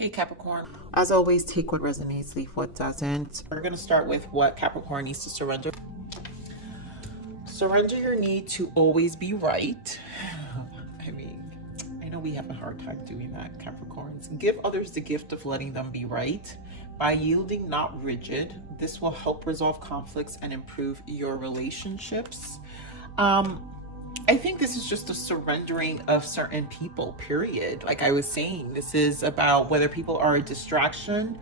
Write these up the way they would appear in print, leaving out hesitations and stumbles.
Hey Capricorn, as always, take what resonates, leave what doesn't. We're going to start with what Capricorn needs to surrender. Surrender your need to always be right. I mean, I know we have a hard time doing that, Capricorns. Give others the gift of letting them be right. By yielding, not rigid, this will help resolve conflicts and improve your relationships. I think this is just a surrendering of certain people, period. Like I was saying, this is about whether people are a distraction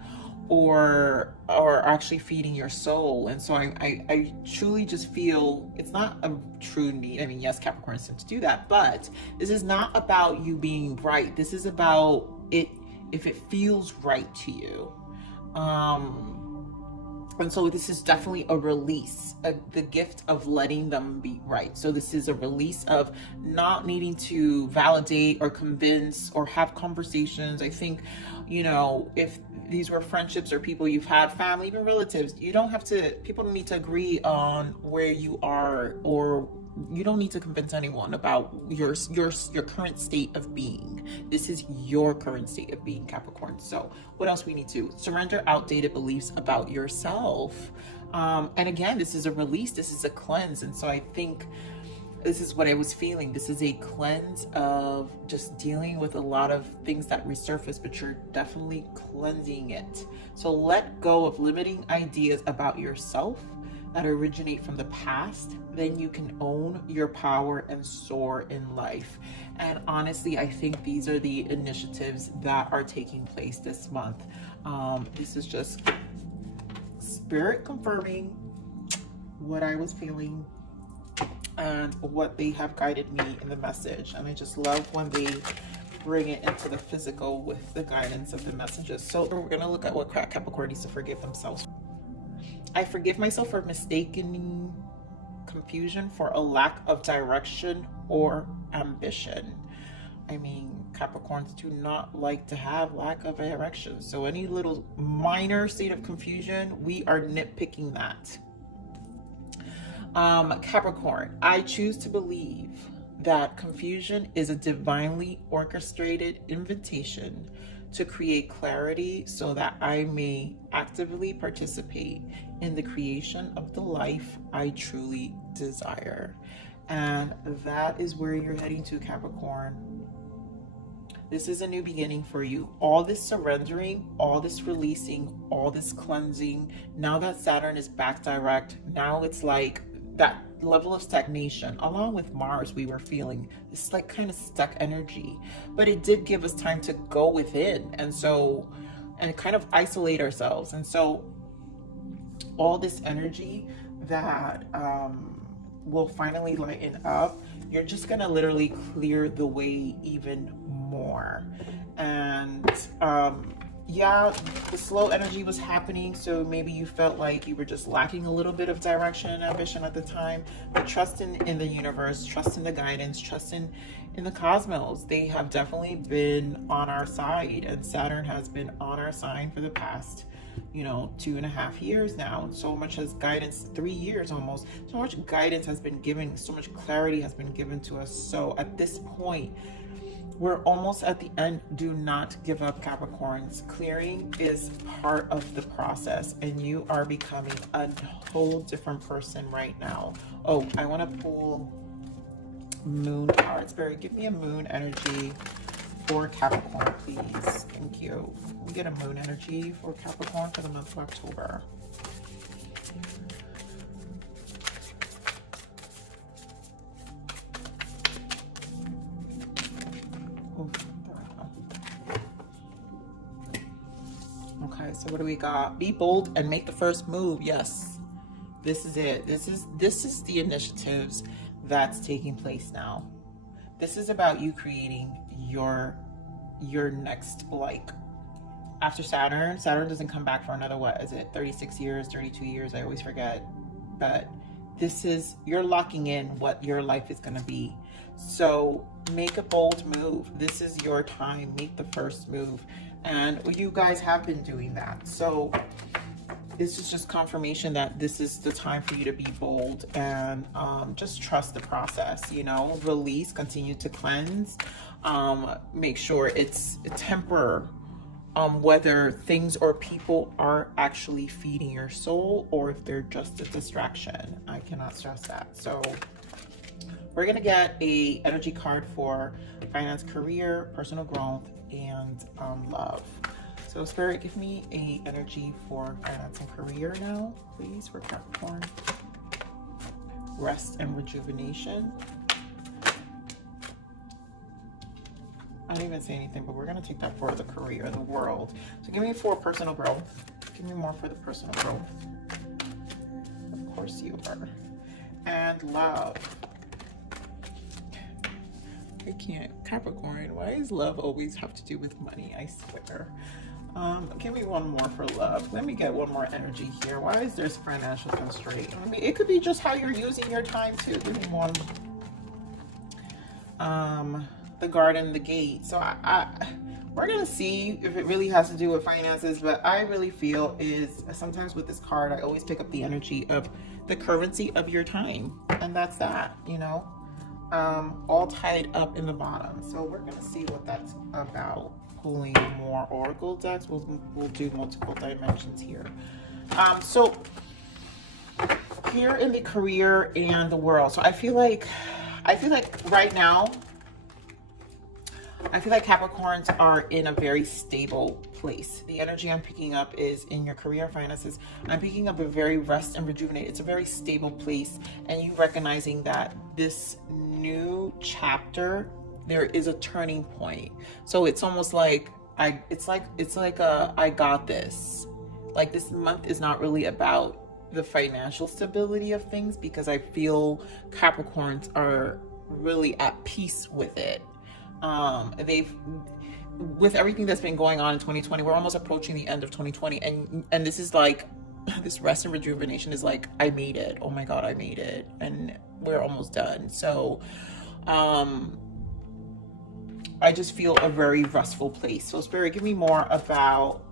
or actually feeding your soul. And so I truly just feel it's not a true need. I mean, yes, Capricorn tend to do that, but this is not about you being right. This is about it if it feels right to you. And so this is definitely a release, the gift of letting them be right. So this is a release of not needing to validate or convince or have conversations. I think, you know, if these were friendships or people you've had, family, even relatives, you don't have to, people don't need to agree on where you are, or you don't need to convince anyone about your current state of being. This is your current state of being, Capricorn. So what else we need to surrender? Outdated beliefs about yourself. And again, this is a release, this is a cleanse. And so I think this is what I was feeling. This is a cleanse of just dealing with a lot of things that resurface, but you're definitely cleansing it. So let go of limiting ideas about yourself that originate from the past. Then you can own your power and soar in life. And honestly, I think these are the initiatives that are taking place this month. This is just spirit confirming what I was feeling and what they have guided me in the message. And I just love when they bring it into the physical with the guidance of the messages. So we're going to look at what Capricorn needs to forgive themselves. I forgive myself for mistaking confusion for a lack of direction or ambition. I mean, Capricorns do not like to have lack of direction. So any little minor state of confusion, we are nitpicking that. Capricorn, I choose to believe that confusion is a divinely orchestrated invitation to create clarity so that I may actively participate in the creation of the life I truly desire. And that is where you're heading to, Capricorn. This is a new beginning for you. All this surrendering, all this releasing, all this cleansing. Now that Saturn is back direct, now it's like that level of stagnation, along with Mars, we were feeling this like kind of stuck energy, but it did give us time to go within and kind of isolate ourselves. And so all this energy that will finally lighten up, you're just gonna literally clear the way even more. And yeah, the slow energy was happening, so maybe you felt like you were just lacking a little bit of direction and ambition at the time, but trust in the universe, trust in the guidance, trust in the cosmos. They have definitely been on our side, and Saturn has been on our side for the past, you know, 2.5 years now. So much as guidance, 3 years almost, so much guidance has been given, so much clarity has been given to us. So at this point, we're almost at the end. Do not give up, Capricorns. Clearing is part of the process, and you are becoming a whole different person right now. Oh, I want to pull moon cards. Barry, give me a moon energy for Capricorn, please. Thank you. We get a moon energy for Capricorn for the month of October. Okay, so what do we got? Be bold and make the first move. Yes, this is it. This is the initiatives that's taking place now. This is about you creating your next, like, after Saturn doesn't come back for another, what is it, 36 years, 32 years, I always forget. But this is, you're locking in what your life is going to be. So make a bold move. This is your time. Make the first move. And you guys have been doing that. So this is just confirmation that this is the time for you to be bold and just trust the process, you know, release, continue to cleanse, make sure it's temper whether things or people are actually feeding your soul or if they're just a distraction. I cannot stress that. So we're gonna get a energy card for finance, career, personal growth, and love. So Spirit, give me a energy for finance and career now, please, for Capricorn. Rest and rejuvenation. I didn't even say anything, but we're going to take that for the career, the world. So give me for personal growth. Give me more for the personal growth. Of course you are. And love. I can't. Capricorn, why does love always have to do with money? I swear. Give me one more for love. Let me get one more energy here. Why is there financial constraint? I mean, it could be just how you're using your time too. Give me one. The garden, the gate. So we're gonna see if it really has to do with finances, but I really feel is sometimes with this card I always pick up the energy of the currency of your time, and that's that, you know, all tied up in the bottom. So we're gonna see what that's about. Pulling more oracle decks. We'll do multiple dimensions here. So here in the career and the world, so I feel like right now I feel like Capricorns are in a very stable place. The energy I'm picking up is in your career finances. I'm picking up a very rest and rejuvenate. It's a very stable place, and you recognizing that this new chapter, there is a turning point. So it's almost like it's like I got this. Like this month is not really about the financial stability of things, because I feel Capricorns are really at peace with it. With everything that's been going on in 2020, we're almost approaching the end of 2020, and this is like, this rest and rejuvenation is like, I made it. Oh my God, I made it, and we're almost done. So I just feel a very restful place. So Spirit, give me more about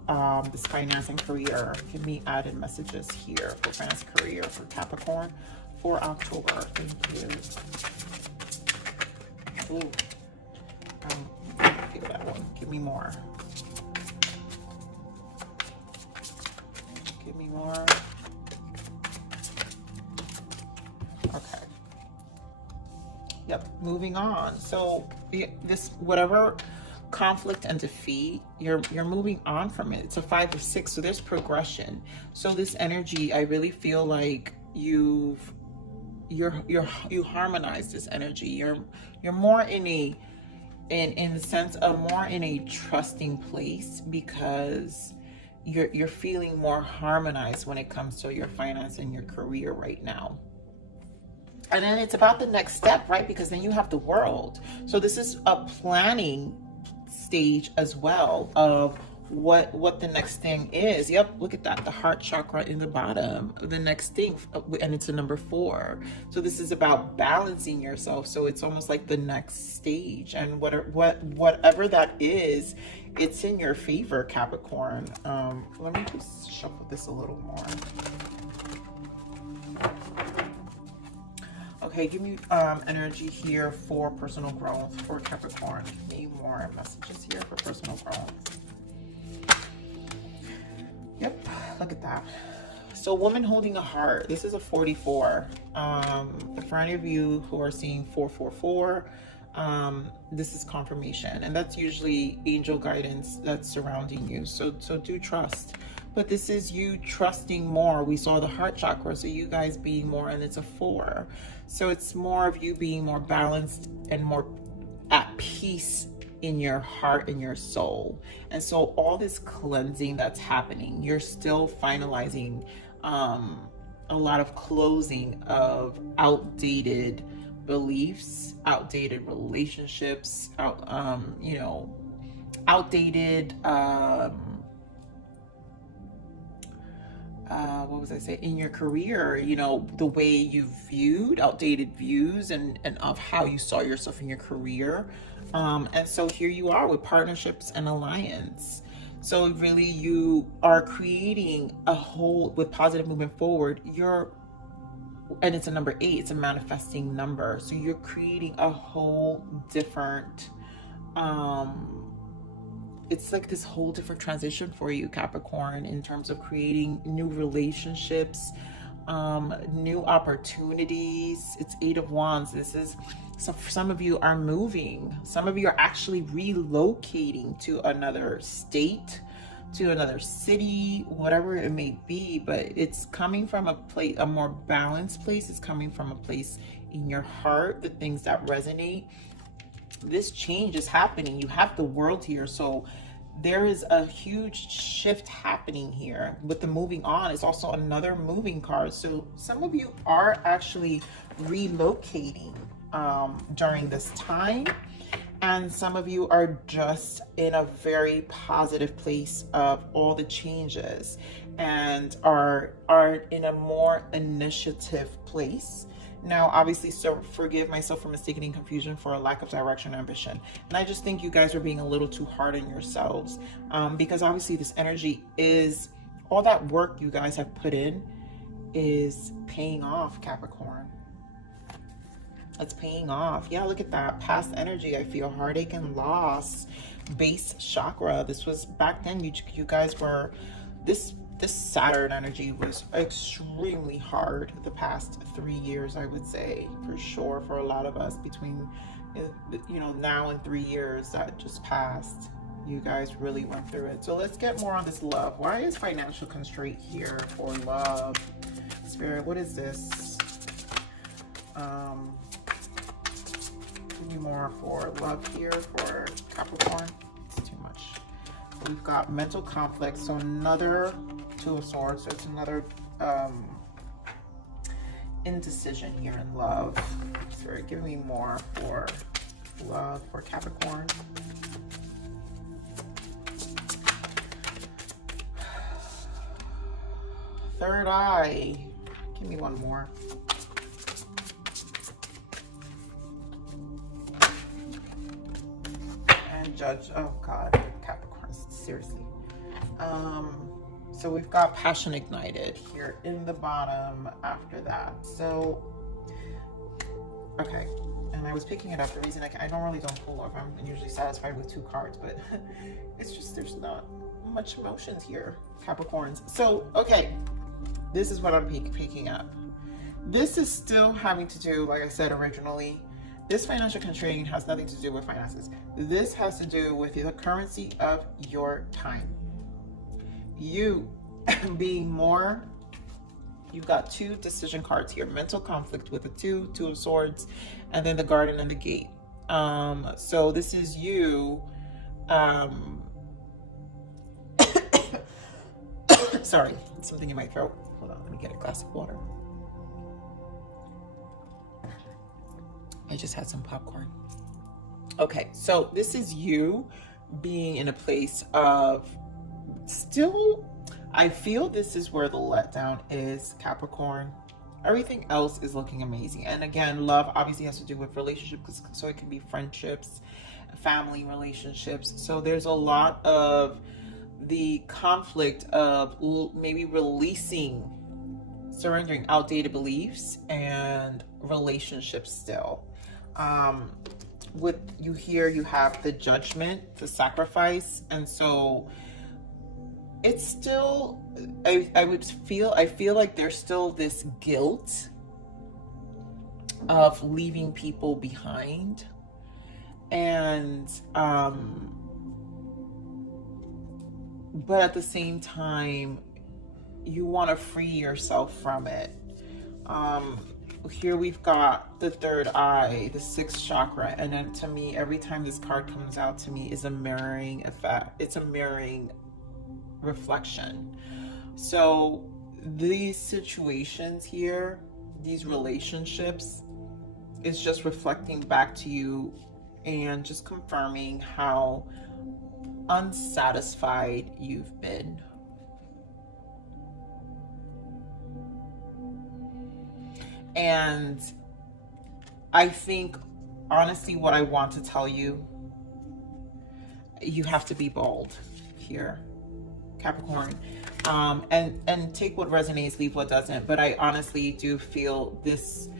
this finance and career. Give me added messages here for finance and career for Capricorn for October. Thank you. Ooh. Give that one. Give me more. Give me more. Okay. Yep. Moving on. So this, whatever conflict and defeat, you're moving on from it. It's a 5 of 6, so there's progression. So this energy, I really feel like you harmonize this energy. You're more in the sense of more in a trusting place, because you're feeling more harmonized when it comes to your finance and your career right now. And then it's about the next step, right? Because then you have the world. So this is a planning stage as well of what the next thing is. Yep, look at that, the heart chakra in the bottom, the next thing, and it's a number 4. So this is about balancing yourself. So it's almost like the next stage, and whatever that is, it's in your favor, Capricorn. Let me just shuffle this a little more. Okay, give me energy here for personal growth for Capricorn. Give me more messages here for personal growth. Yep, look at that. So woman holding a heart. This is a 44. For any of you who are seeing 444, this is confirmation, and that's usually angel guidance that's surrounding you. So do trust. But this is you trusting more. We saw the heart chakra, so you guys being more, and it's a 4. So it's more of you being more balanced and more at peace in your heart and your soul. And so all this cleansing that's happening, you're still finalizing a lot of closing of outdated beliefs, outdated relationships, outdated what was I say, in your career, the way you viewed, outdated views and of how you saw yourself in your career. And so here you are with partnerships and alliance. So really you are creating a whole, with positive movement forward, and it's a number 8, it's a manifesting number. So you're creating a whole different it's like this whole different transition for you, Capricorn, in terms of creating new relationships, new opportunities. It's Eight of Wands. This is, so for some of you are moving. Some of you are actually relocating to another state, to another city, whatever it may be, but it's coming from a place, a more balanced place. It's coming from a place in your heart, the things that resonate. This change is happening. You have the world here, so there is a huge shift happening here. With the moving on, it's also another moving card. So some of you are actually relocating during this time, and some of you are just in a very positive place of all the changes and are in a more initiative place. Now, obviously, so forgive myself for mistaking confusion for a lack of direction and ambition. And I just think you guys are being a little too hard on yourselves, because obviously this energy is, all that work you guys have put in is paying off, Capricorn. It's paying off. Yeah, look at that. Past energy, I feel heartache and loss. Base chakra. This was back then, you guys were, this Saturn energy was extremely hard the past 3 years, I would say, for sure, for a lot of us. Between, you know, now and 3 years that just passed, you guys really went through it. So let's get more on this love. Why is financial constraint here for love? Spirit, what is this? Give me more for love here for Capricorn. It's too much. We've got mental conflict, so another Two of Swords. So it's another indecision here in love. Sorry, give me more for love for Capricorn. Third eye. Give me one more. And Judge. Oh God, Capricorn, seriously. So we've got passion ignited here in the bottom after that. So, okay. And I was picking it up. The reason I normally don't pull off, I'm usually satisfied with 2 cards, but it's just, there's not much emotions here, Capricorns. So, okay. This is what I'm picking up. This is still having to do, like I said originally, this financial constraint has nothing to do with finances. This has to do with the currency of your time. You being more, you've got 2 decision cards here. Mental conflict with the Two of Swords, and then the Garden and the Gate. So this is you, sorry, something in my throat. Hold on, let me get a glass of water. I just had some popcorn. Okay, so this is you being in a place of still, I feel this is where the letdown is, Capricorn. Everything else is looking amazing. And again, love obviously has to do with relationships, so it can be friendships, family relationships. So there's a lot of the conflict of maybe releasing, surrendering outdated beliefs and relationships still. With you here, you have the Judgment, the Sacrifice, and so it's still, I feel like there's still this guilt of leaving people behind, and but at the same time you want to free yourself from it. Here we've got the third eye, the 6th chakra, and then to me, every time this card comes out to me is a mirroring effect. It's a mirroring reflection. So these situations here, these relationships, is just reflecting back to you and just confirming how unsatisfied you've been. And I think, honestly, what I want to tell you, you have to be bold here, Capricorn. And take what resonates, leave what doesn't. But I honestly do feel this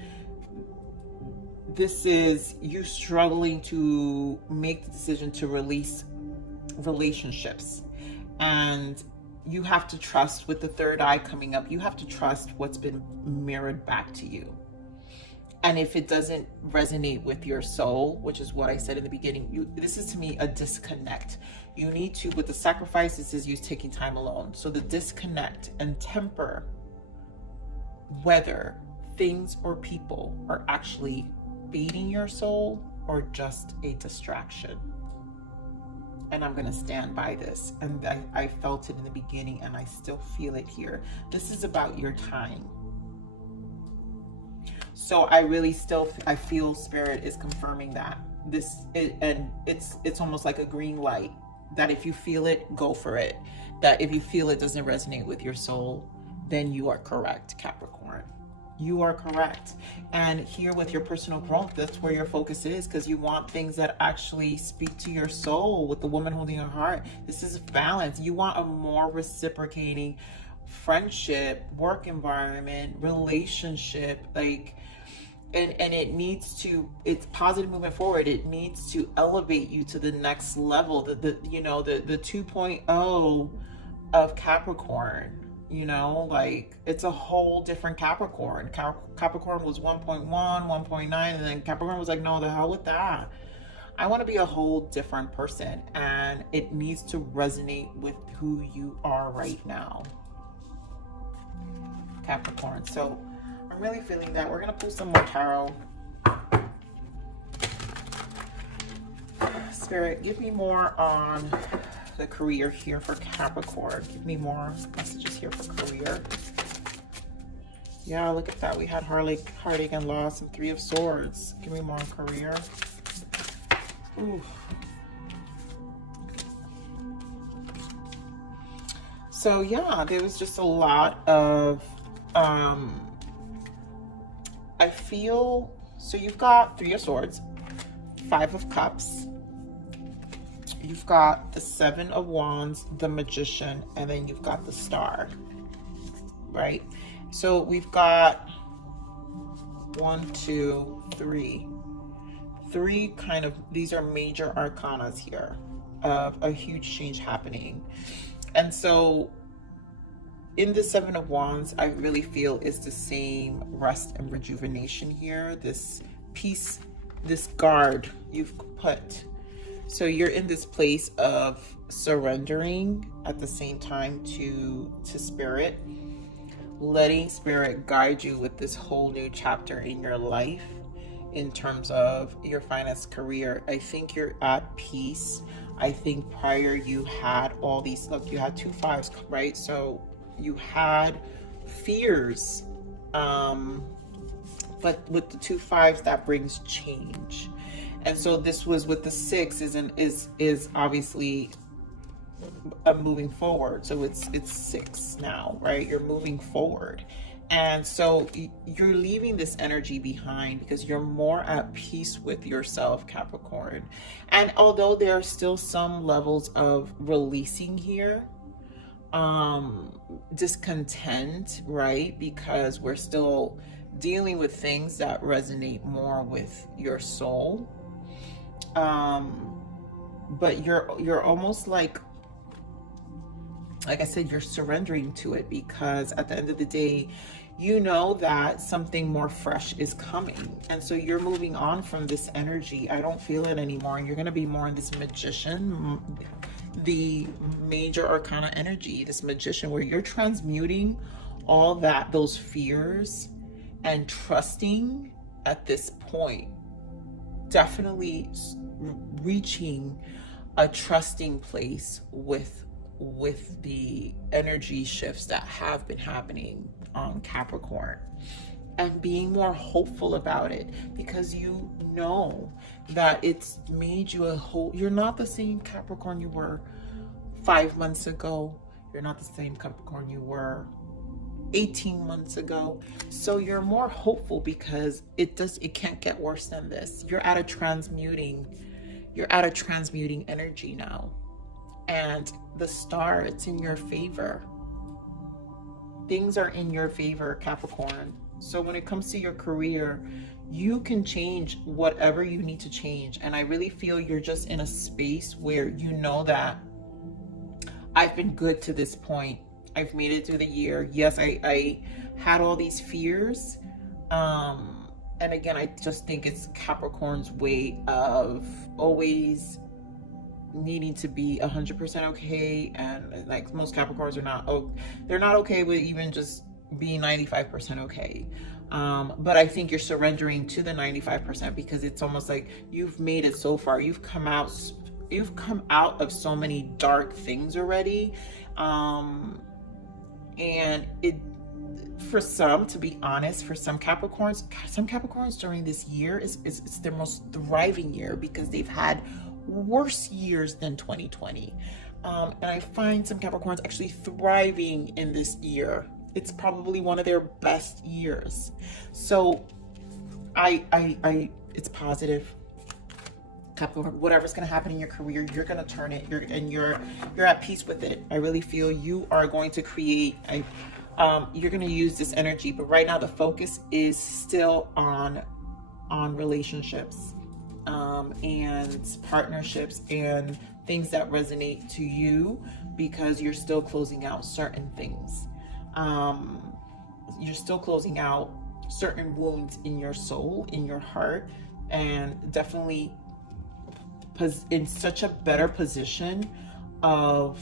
is you struggling to make the decision to release relationships, and you have to trust. With the third eye coming up, you have to trust what's been mirrored back to you. And if it doesn't resonate with your soul, which is what I said in the beginning, this is to me a disconnect. You need to, with the sacrifice, this is you taking time alone. So the disconnect and temper whether things or people are actually feeding your soul or just a distraction. And I'm going to stand by this. And I felt it in the beginning, and I still feel it here. This is about your time. So I really still, I feel Spirit is confirming that and it's almost like a green light, that if you feel it, go for it. That if you feel it doesn't resonate with your soul, then you are correct, Capricorn. You are correct. And here with your personal growth, that's where your focus is, because you want things that actually speak to your soul. With the woman holding your heart, this is balance. You want a more reciprocating friendship, work environment, relationship, like, and it needs to, it's positive moving forward. It needs to elevate you to the next level, the 2.0 of Capricorn. You know, like, it's a whole different Capricorn. Capricorn was 1.1, 1.9, and then Capricorn was like, no, the hell with that. I want to be a whole different person, and it needs to resonate with who you are right now, Capricorn. So I'm really feeling that. We're going to pull some more tarot. Spirit, give me more on the career here for Capricorn. Give me more messages here for career. Yeah, look at that. We had heartache and loss and 3 of Swords. Give me more on career. Ooh. So yeah, there was just a lot of I feel, so you've got 3 of Swords, 5 of Cups, you've got the 7 of Wands, the Magician, and then you've got the Star, right? So we've got 1, 2, 3 kind of, these are major arcanas here of a huge change happening. And so in the 7 of Wands, I really feel is the same rest and rejuvenation here. This peace, this guard you've put. So you're in this place of surrendering at the same time to Spirit, letting Spirit guide you with this whole new chapter in your life in terms of your finance, career. I think you're at peace. I think prior you had all these, look, you had 2 5s, right? So you had fears, but with the 2 5s, that brings change. And so this was with the 6 is obviously a moving forward. So it's 6 now, right? You're moving forward. And so you're leaving this energy behind because you're more at peace with yourself, Capricorn. And although there are still some levels of releasing here, discontent, right? Because we're still dealing with things that resonate more with your soul. But you're almost like I said, you're surrendering to it, because at the end of the day, you know that something more fresh is coming. And so you're moving on from this energy. I don't feel it anymore. And you're going to be more in this Magician, the major arcana energy, this Magician, where you're transmuting all that, those fears, and trusting at this point. Definitely reaching a trusting place with the energy shifts that have been happening on Capricorn, and being more hopeful about it, because you know that it's made you a whole, you're not the same Capricorn you were 5 months ago. You're not the same Capricorn you were 18 months ago. So you're more hopeful because it can't get worse than this. You're at a transmuting energy now. And the Star, it's in your favor. Things are in your favor, Capricorn. So when it comes to your career, you can change whatever you need to change. And I really feel you're just in a space where you know that I've been good to this point. I've made it through the year. Yes, I had all these fears. And again, I just think it's Capricorn's way of always needing to be 100% okay. And like most Capricorns are not, oh, they're not okay with even just being 95% okay. But I think you're surrendering to the 95% because it's almost like you've made it so far. You've come out of so many dark things already. And it, for some, to be honest, for some Capricorns during this year it's their most thriving year because they've had worse years than 2020. And I find some Capricorns actually thriving in this year. It's probably one of their best years. So it's positive. Capricorn, whatever's going to happen in your career, you're going to turn it. You're at peace with it. I really feel you are going to create. You're going to use this energy, but right now the focus is still on relationships, and partnerships and things that resonate to you because you're still closing out certain things. You're still closing out certain wounds in your soul, in your heart, and definitely in such a better position of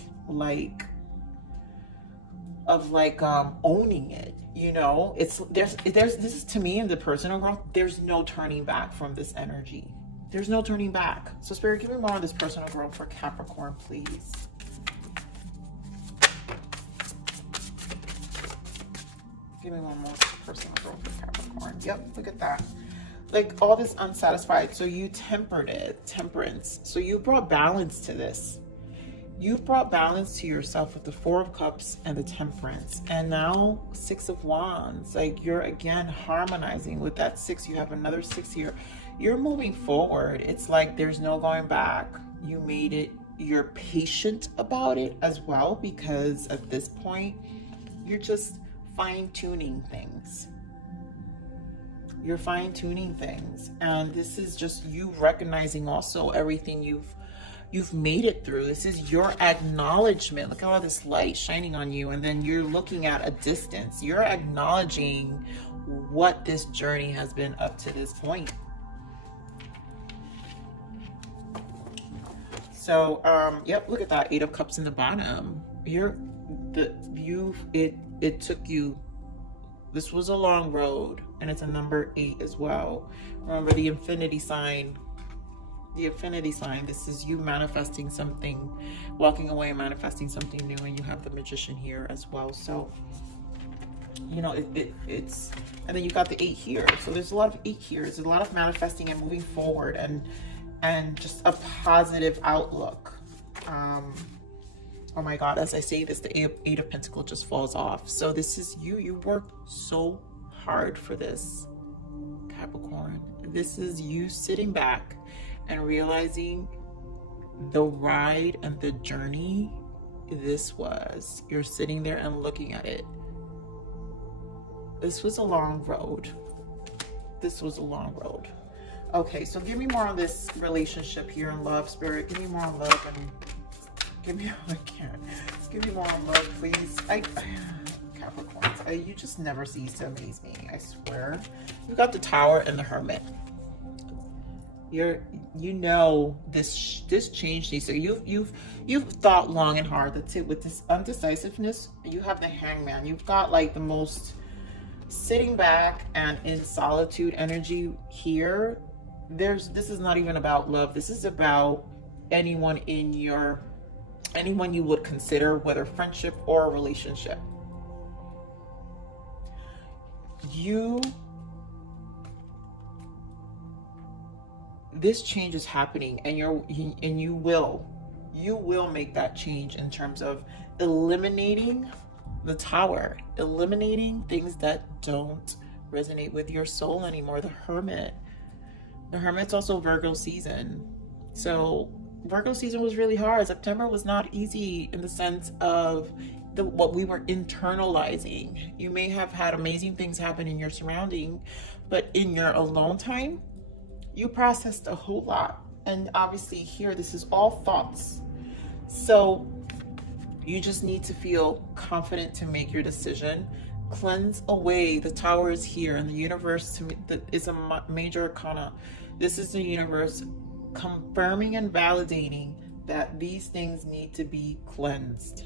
owning it. You know, there's this is, to me, in the personal growth, there's no turning back from this energy. There's no turning back. So Spirit, give me more of this personal growth for Capricorn, please. Give me one more personal growth for Capricorn. Yep, look at that. Like all this unsatisfied. So you tempered it, temperance. So you brought balance to this. You brought balance to yourself with the Four of Cups and the Temperance. And now Six of Wands. Like you're again harmonizing with that six. You have another six here. You're moving forward. It's like there's no going back. You made it. You're patient about it as well, because at this point, you're just fine-tuning things. You're fine-tuning things. And this is just you recognizing also everything you've made it through. This is your acknowledgement. Look at all this light shining on you, and then you're looking at a distance. You're acknowledging what this journey has been up to this point. So yep, look at that Eight of Cups in the bottom here. It took you, this was a long road, and it's a number 8 as well. Remember the infinity sign. The infinity sign, this is you manifesting something, walking away and manifesting something new, and you have the Magician here as well. So, you know, it's, and then you got the 8 here. So there's a lot of 8 here. There's a lot of manifesting and moving forward, and just a positive outlook. Oh my God, as I say this, the Eight of Pentacles just falls off. So this is you worked so hard for this, Capricorn. This is you sitting back and realizing the ride and the journey this was. You're sitting there and looking at it. This was a long road. This was a long road. Okay, so give me more on this relationship here in love, Spirit. Give me more on love, and give me, I can't. Give me more on love, please. Capricorns, you just never cease to amaze me, I swear. You got the Tower and the Hermit. You know this change needs to, you've thought long and hard. That's it. With this undecisiveness, you have the Hangman. You've got like the most sitting back and in solitude energy here. This is not even about love. This is about anyone you would consider, whether friendship or a relationship. This change is happening, and you will make that change in terms of eliminating the Tower, eliminating things that don't resonate with your soul anymore. The Hermit's also Virgo season. So Virgo season was really hard. September was not easy in the sense of what we were internalizing. You may have had amazing things happen in your surrounding, but in your alone time, you processed a whole lot. And obviously here, this is all thoughts. So You just need to feel confident to make your decision. Cleanse away. The Tower is here, and the universe to me is a major arcana. This is the universe confirming and validating that these things need to be cleansed.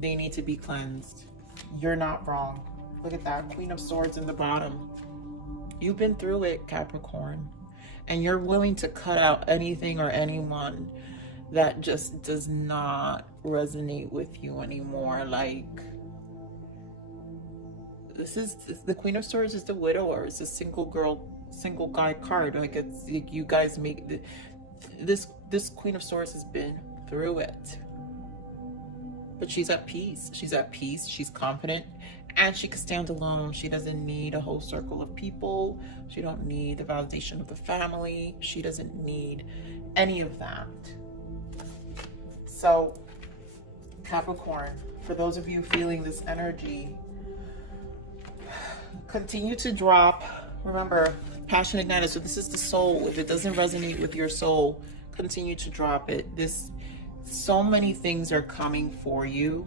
They need to be cleansed. You're not wrong. Look at that, Queen of Swords in the bottom. You've been through it, Capricorn, and you're willing to cut out anything or anyone that just does not resonate with you anymore. Like, this is the Queen of Swords is the widower. It's a single girl, single guy card. Like, it's like you guys make this Queen of Swords has been through it, but she's at peace. She's at peace. She's confident, and she can stand alone. She doesn't need a whole circle of people. She don't need the validation of the family. She doesn't need any of that. So, Capricorn, for those of you feeling this energy, continue to drop. Remember, passion ignited. So this is the soul. If it doesn't resonate with your soul, continue to drop it. So many things are coming for you.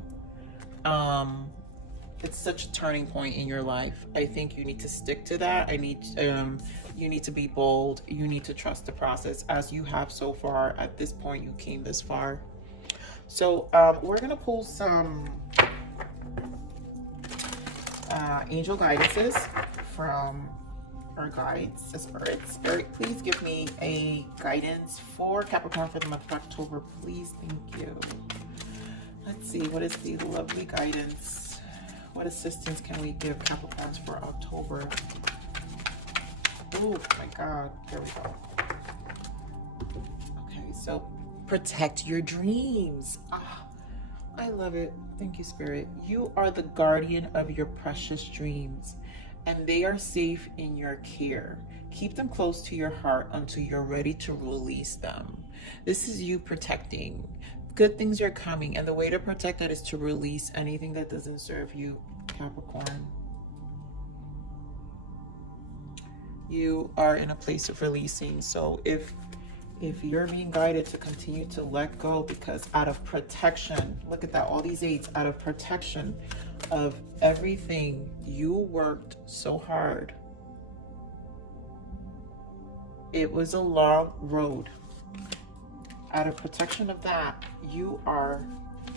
It's such a turning point in your life. I think you need to stick to that. You need to be bold. You need to trust the process, as you have so far. At this point, you came this far. So we're gonna pull some angel guidances from our guides, the spirits. Spirit, please give me a guidance for Capricorn for the month of October, please. Thank you. Let's see, what is the lovely guidance? What assistance can we give Capricorns for October? Oh my God, there we go. Okay, so protect your dreams. Ah, I love it. Thank you, Spirit. You are the guardian of your precious dreams, and they are safe in your care. Keep them close to your heart until you're ready to release them. This is you protecting. Good things are coming, and the way to protect that is to release anything that doesn't serve you, Capricorn. You are in a place of releasing. So if you're being guided to continue to let go, because out of protection, look at that, all these eights, out of protection of everything you worked so hard. It was a long road. Out of protection of that, you are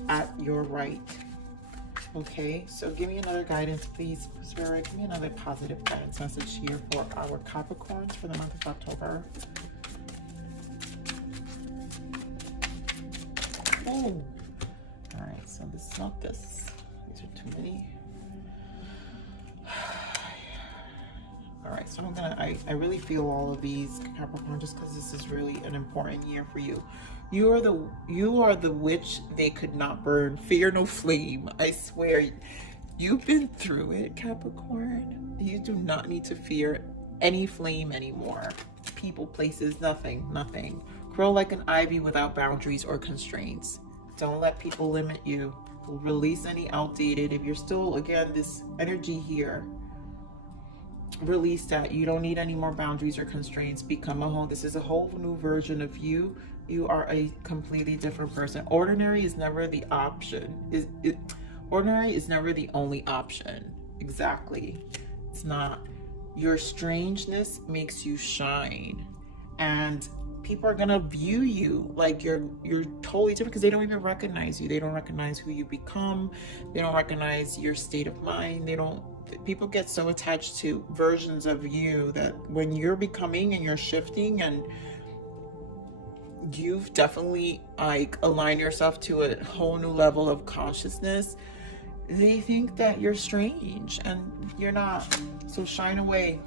at your right. Okay, so give me another guidance, please, Spirit. Give me another positive guidance message here for our Capricorns for the month of October. Oh, all right, so this is not this. These are too many. All right, so I really feel all of these, Capricorn, just because this is really an important year for you. You are the witch they could not burn. Fear no flame. I swear, you've been through it, Capricorn. You do not need to fear any flame anymore. People, places, nothing. Grow like an ivy without boundaries or constraints. Don't let people limit you. Release any outdated. If you're still, again, this energy here, release that. You don't need any more boundaries or constraints. Become a whole. This is a whole new version of you. You are a completely different person. Ordinary is never the option. Ordinary is never the only option. Exactly. It's not. Your strangeness makes you shine, and people are gonna view you like you're totally different, because they don't even recognize you. They don't recognize who you become. They don't recognize your state of mind. People get so attached to versions of you that when you're becoming and you're shifting, and you've definitely like aligned yourself to a whole new level of consciousness, they think that you're strange, and you're not. So shine away.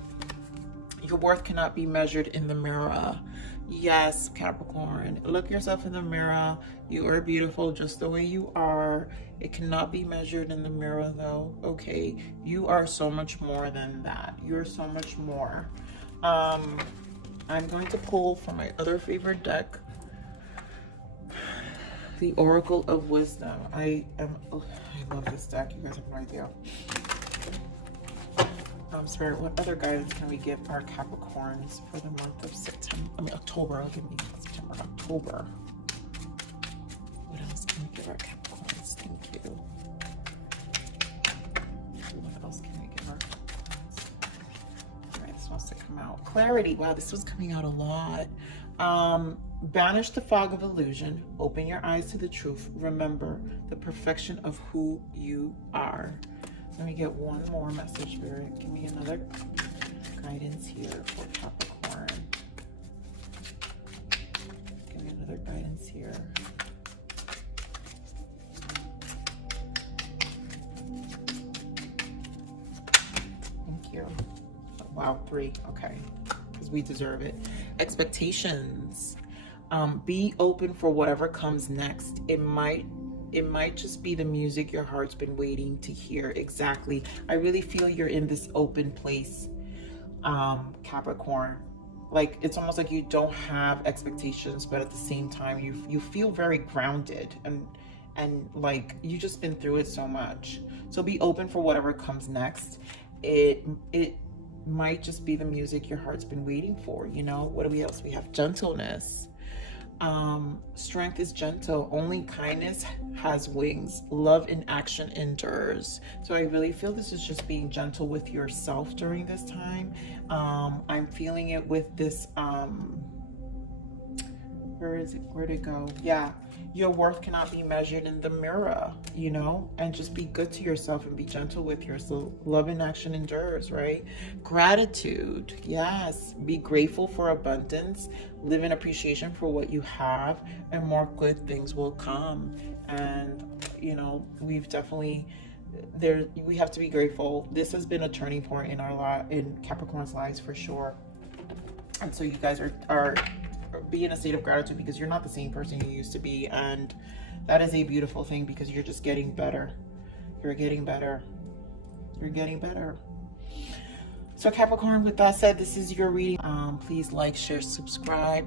Your worth cannot be measured in the mirror. Yes, Capricorn, look yourself in the mirror. You are beautiful just the way you are. It cannot be measured in the mirror though, okay? You are so much more than that. You're so much more. I'm going to pull from my other favorite deck, the Oracle of Wisdom. I love this deck. You guys have no idea. Spirit, what other guidance can we give our Capricorns for the month of October? I'll give me September, October. clarity. Wow, this was coming out a lot. Banish the fog of illusion. Open your eyes to the truth. Remember the perfection of who you are. Let me get one more message, Spirit. Give me another guidance here for Capricorn. Give me another guidance here. Thank you. Wow, 3. Okay. Because we deserve it. Expectations. Be open for whatever comes next. It might just be the music your heart's been waiting to hear. Exactly. I really feel you're in this open place, Capricorn. Like, it's almost like you don't have expectations, but at the same time you feel very grounded, and like you just been through it so much. So be open for whatever comes next. It might just be the music your heart's been waiting for, you know. What do we else? We have gentleness. Strength is gentle. Only kindness has wings. Love in action endures. So I really feel this is just being gentle with yourself during this time. I'm feeling it with this, where is it? Where'd it go? Yeah. Your worth cannot be measured in the mirror, you know, and just be good to yourself and be gentle with yourself. Love in action endures, right? Gratitude. Yes. Be grateful for abundance. Live in appreciation for what you have, and more good things will come. And, you know, we've definitely, we have to be grateful. This has been a turning point in in Capricorn's lives for sure. And so you guys are be in a state of gratitude, because you're not the same person you used to be, and that is a beautiful thing, because you're just getting better. You're getting better. You're getting better. So Capricorn, with that said, this is your reading. Please like, share, subscribe.